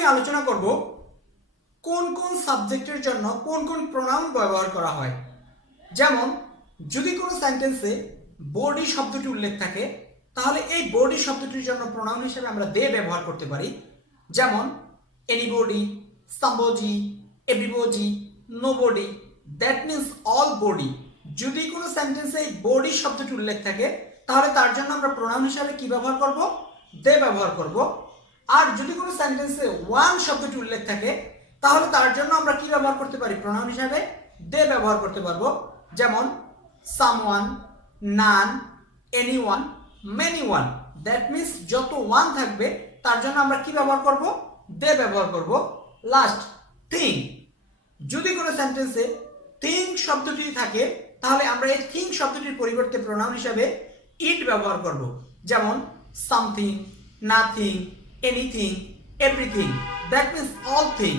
আমি আলোচনা করব কোন কোন সাবজেক্টের জন্য কোন কোন প্রোনাউন ব্যবহার করা হয়। যেমন, যদি কোনো সেন্টেন্সে বডি শব্দটি উল্লেখ থাকে, তাহলে এই বডি শব্দটির জন্য প্রোনাউন হিসেবে আমরা দে ব্যবহার করতে পারি। যেমন anybody somebody everybody nobody that means all body যদি কোনো সেন্টেন্সে এই বডি শব্দটি উল্লেখ থাকে, তাহলে তার জন্য আমরা প্রোনাউন হিসাবে কি ব্যবহার করব? দে ব্যবহার করব। আর যদি কোনো সেন্টেন্সে ওয়ান শব্দটি উল্লেখ থাকে, তাহলে তার জন্য আমরা কি ব্যবহার করতে পারি? প্রোনাউন হিসাবে দে ব্যবহার করতে পারব। যেমন someone none any one many one that means যত ওয়ান থাকবে, তার জন্য আমরা কি ব্যবহার করব? দে ব্যবহার করব। লাস্ট থিং যদি কোনো সেন্টেন্সে থিং শব্দটি থাকে, তাহলে আমরা এই থিং শব্দটির পরিবর্তে প্রোনাউন হিসাবে ইট ব্যবহার করব। যেমন something nothing anything everything that means all thing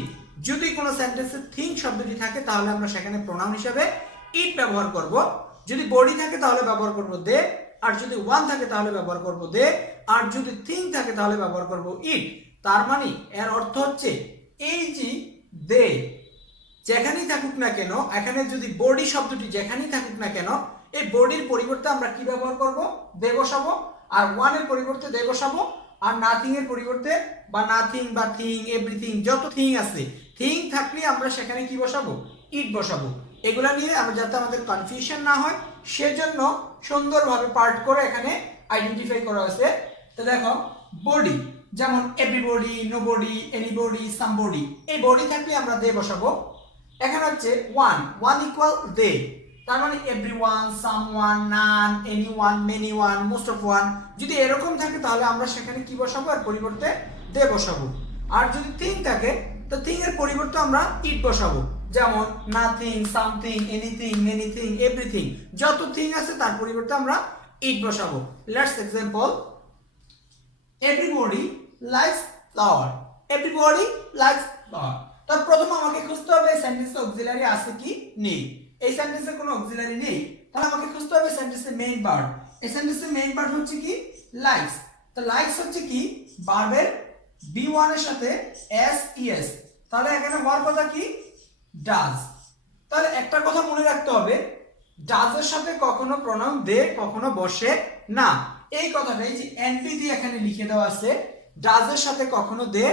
যদি কোনো সেন্টেন্সে থিং শব্দটি থাকে, তাহলে আমরা সেখানে প্রোনাউন হিসাবে ইট ব্যবহার করব। যদি বডি থাকে, তাহলে ব্যবহার করব দে আর যদি ওয়ান থাকে, তাহলে ব্যবহার করব দে আর যদি থিং থাকে, তাহলে ব্যবহার করব ইট তার মানে এর অর্থ হচ্ছে, এই যে দে যেখানেই থাকুক না কেন, এখানে যদি বডি শব্দটি যেখানেই থাকুক না কেন, এই বডির পরিবর্তে আমরা কি ব্যবহার করব? দে বসাবো। আর ওয়ানের পরিবর্তে দে বসাবো। আর নাথিং এর পরিবর্তে বা নাথিং বা থিং এভরিথিং যত থিং আছে থিং থাকলে আমরা সেখানে কি বসাবো? ইট বসাবো। এগুলা নিয়ে আমরা যাতে আমাদের কনফিউশন না হয়, সেজন্য সুন্দরভাবে পার্ট করে এখানে আইডেন্টিফাই করা হয়েছে। তো দেখো বডি যেমন এভরিবডি নোবডি এনিবডি সামবডি এই বডি থাকলে আমরা দে বসাবো। এখানে হচ্ছে ওয়ান ওয়ান ইকুয়াল দে তার মানে every one some one none any one many one most of one যদি এরকম থাকে তাহলে আমরা সেখানে কি বসাবো? আর পরিবর্তে দে বসাবো। আর যদি থিং থাকে, তো থিং এর পরিবর্তে আমরা ইট বসাবো। যেমন nothing something anything many thing everything যত থিং আছে তার পরিবর্তে আমরা ইট বসাবো। Let's example everybody likes flower everybody likes flower তো প্রথম আমাকে খুঁজতে হবে সেন্টেন্সে অক্সিলারি আছে কি নেই। এই সেন্টেন্সে কোনো অক্সিলারি নেই। তাহলে আমাকে খুঁজতে হবে সেন্টেন্সে মেইন ভার্ব এই সেন্টেন্সে মেইন ভার্ব হচ্ছে কি? লাইকস তো লাইকস হচ্ছে কি? ভার্বের বি ওয়ানের সাথে এস ইএস তাহলে এখানে হওয়ার কথা কি? ডাজ তাহলে একটা কথা মনে রাখতে হবে। ডাজের সাথে কখনো প্রণাম দে, কখনো বসে না। এই কথাটাই যে এনপি দিয়ে এখানে লিখে দেওয়া আছে ডাজের সাথে কখনো দে,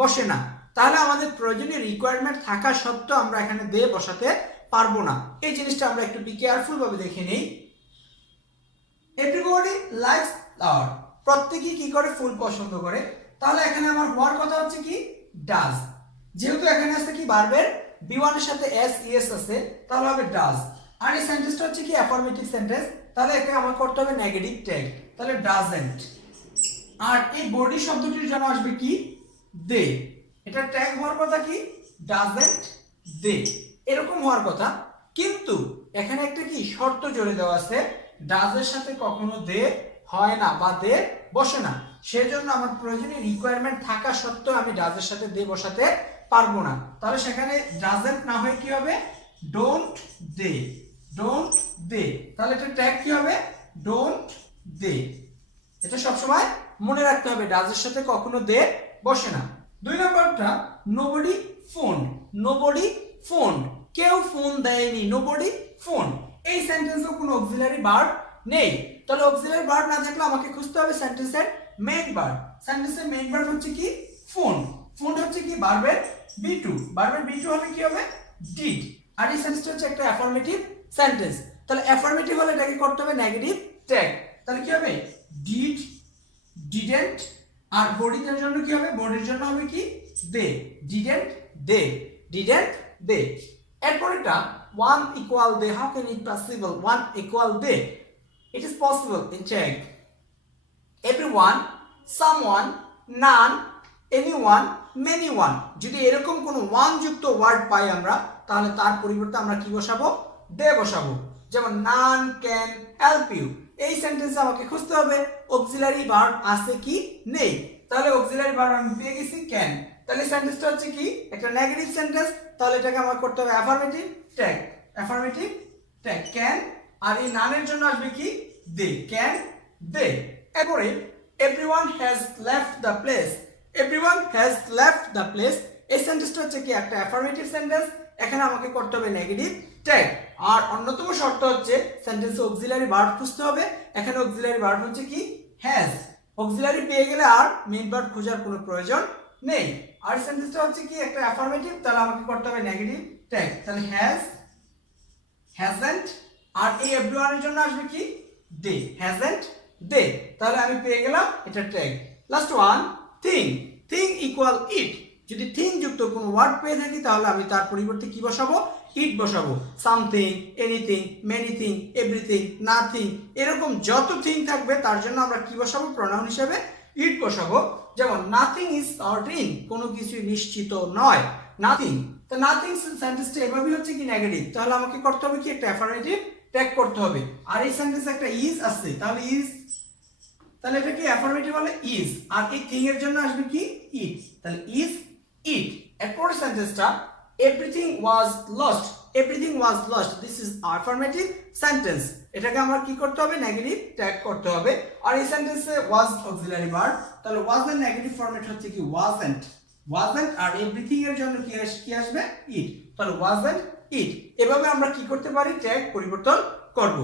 বসে না। তাহলে আমাদের প্রয়োজনীয় রিকোয়ারমেন্ট থাকা সত্ত্বেও আমরা এখানে দে বসাতে পারব না। এই জিনিসটা আমরা একটু বি কেয়ারফুল ভাবে দেখে নিই। এভরিবডি লাইকস ফ্লাওয়ার প্রত্যেকেই কি করে? ফুল পছন্দ করে। তাহলে এখানে আমার হওয়ার কথা হচ্ছে কি? ডাজ যেহেতু এখানে আছে কি? বারবের বি ওয়ানের সাথে এস ইএস আছে। তাহলে হবে ডাজ আর এই সেন্টেন্সটা হচ্ছে কি? অ্যাফার্মেটিভ সেন্টেন্স তাহলে একে আমার করতে হবে নেগেটিভ ট্যাগ তাহলে ডাজেন্ট আর এই বডি শব্দটির জন্য আসবে কি? দে এটা ট্যাগ হওয়ার কথা কি? ডাজেন্ট দে এরকম হওয়ার কথা। কিন্তু এখানে একটা কি? শর্ত জুড়ে দেওয়া আছে। ডাজের সাথে কখনো দে হয় না বা দে বসে না। সেজন্য আমার প্রয়োজনীয় রিকোয়ারমেন্ট থাকা সত্ত্বেও আমি ডাজের সাথে দে বসাতে পারব না। তাহলে সেখানে ডাজেন্ট না হয়ে কি হবে? ডোন্ট দে ডোন্ট দে তাহলে এটা ট্যাগ কি হবে? ডোন্ট দে এটা সবসময় মনে রাখতে হবে ডাজের সাথে কখনো দে বসে না। দুই নম্বরটা nobody phone nobody phone phone দেয়নি নো নোবডি ফোন এই সেন্টেন্সে কোনো অক্সিলারি ভার্ব নেই। তাহলে অক্সিলারি ভার্ব না থাকলে আমাকে খুঁজতে হবে সেন্টেন্সের মেইন ভার্ব সেন্টেন্সের মেইন ভার্ব হচ্ছে কি? ফোন ফোন হচ্ছে কি? ভার্বের বি টু ভার্বের বি টু হলে কি হবে? ডিড আর এই সেন্টেন্সটা হচ্ছে একটা অ্যাফার্মেটিভ সেন্টেন্স তাহলে অ্যাফার্মেটিভ হলে এটাকে করতে হবে নেগেটিভ ট্যাগ তাহলে কি হবে? ডিড ডিডেন্ট আর বডির জন্য কি হবে? বডির জন্য হবে কি? They didn't they didn't they এরপরেটা one equal they how can it possible one equal they it is possible in check everyone someone none anyone many one যদি এরকম কোনো ওয়ান যুক্ত ওয়ার্ড পাই আমরা, তাহলে তার পরিবর্তে আমরা কি বসাবো? দে বসাবো। যেমন নান ক্যান হেল্প ইউ এই সেন্টেন্সে আমাকে খুঁজতে হবে। অক্সিলারি ভার্ব আছে কি? নেই। তাহলে অক্সিলারি ভার্ব আমি পেয়ে গেছি ক্যান তাহলে সেন্টেন্সটা হচ্ছে কি? একটা নেগেটিভ সেন্টেন্স তাহলে এটাকে আমার করতে হবে affirmative tag affirmative tag can আর এই নানের জন্য আসবে কি? দে ক্যান দে এরপরে everyone has left the place everyone has left the place এই সেন্টেন্সটা হচ্ছে কি? একটা অ্যাফার্মেটিভ সেন্টেন্স এখানে আমাকে করতে হবে নেগেটিভ ট্যাগ আর অন্যতম শর্ত হচ্ছে সেন্টেন্সে অক্সিলারি ভার্ব খুঁজতে হবে, এখানে অক্সিলারি ভার্ব হচ্ছে কি? হ্যাজ অক্সিলারি পেয়ে গেলে আর মেইন ভার্ব খোঁজার কোনো প্রয়োজন নেই। আর সেন্টেন্সটা হচ্ছে কি, একটা অ্যাফার্মেটিভ তাহলে আমাকে করতে হবে নেগেটিভ ট্যাগ তাহলে হ্যাজ হ্যাজেন্ট আর এই এর জন্য আসবে কি? দে হ্যাজেন্ট দে তাহলে আমি পেয়ে গেলাম এটা tag last one thing thing equal it যদি থিং যুক্ত কোনো ওয়ার্ড পেয়ে থাকি, তাহলে আমি তার পরিবর্তে কি বসাবো? ইট বসাবো। Something anything many thing everything nothing এরকম যত থিং থাকবে, তার জন্য আমরা কি বসাবো? প্রোনাউন হিসেবে ইট বসাবো যেমন নাথিং ইজ সার্টিন কোনো কিছুই নিশ্চিত নয়। নাথিং তো নাথিং সেন্টেন্সটা এভাবেই হচ্ছে কি নেগেটিভ তাহলে আমাকে করতে হবে কি একটা অ্যাফার্মেটিভ ট্যাগ করতে হবে। আর এই সেন্টেন্সে একটা ইজ আছে তাহলে ইজ তাহলে এটা কি অ্যাফার্মেটিভ হলে ইজ আর এই থিং এর জন্য আসবে কি? ইট তাহলে ইজ ইট এরপর সেন্টেন্সটা everything was lost everything was lost this is affirmative sentence এটাকে আমার কি করতে হবে? নেগেটিভ ট্যাগ করতে হবে। আর এই সেন্টেন্সে ওয়াজ অক্সিলারি ভার্ব তাহলে ওয়াজ এর নেগেটিভ ফরম্যাট হচ্ছে কি? ওয়াজেন্ট ওয়াজেন্ট আর এভরিথিং এর জন্য কি আসবে কি আসবে? ইট তাহলে ওয়াজেন্ট ইট এভাবে আমরা কি করতে পারি? ট্যাগ পরিবর্তন করব।